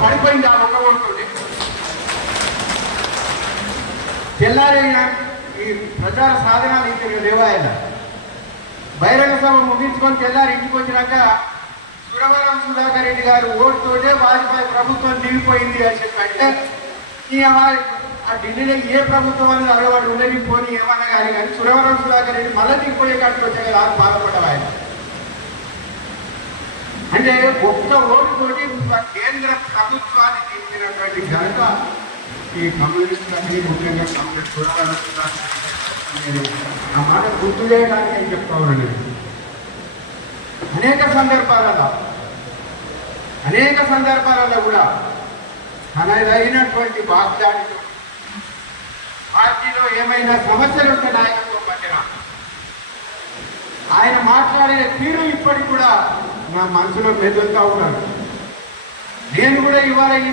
పడిపోయింది ఆ ఒక్క ఓటుతోటి తెల్లారైన ఈ ప్రచార సాధనాలు ఇక్కడ లేవాయన బహిరంగ సభ ముగించుకొని తెల్లారి ఇంటికి వచ్చినాక సురవరం సుధాకర్ రెడ్డి గారు ఓటుతోటే వాజ్పేయి ప్రభుత్వం దిగిపోయింది అని చెప్పంటే ఈ ఆ ఢిల్లీలో ఏ ప్రభుత్వం అనేది అడగవాడు ఉండని పోని ఏమన్నా కానీ కానీ సురవరం సుధాకర్ రెడ్డి మళ్ళీ దిగిపోయే కాడికి వచ్చే కదా బాధపడ్డారు ఆయన. అంటే ఒక్క ఓటుతోటి కేంద్ర ప్రభుత్వాన్ని తీర్చినటువంటి ఘనత ఈ కమ్యూనిస్టులకి ముఖ్యంగా కమ్యూనిస్ట్ సురవరం నేను ఆ మాట గుర్తు చేయడానికి నేను. చెప్తాను అనేక సందర్భాలలో అనేక సందర్భాలలో కూడా తనదైనటువంటి వాగ్దానితో పార్టీలో ఏమైనా సమస్యలు ఉంటే నాయకత్వం పట్టిన ఆయన మాట్లాడే తీరు ఇప్పటికి కూడా నా మనసులో మెదులుతూ ఉన్నాను నేను కూడా ఇవాళ ఈ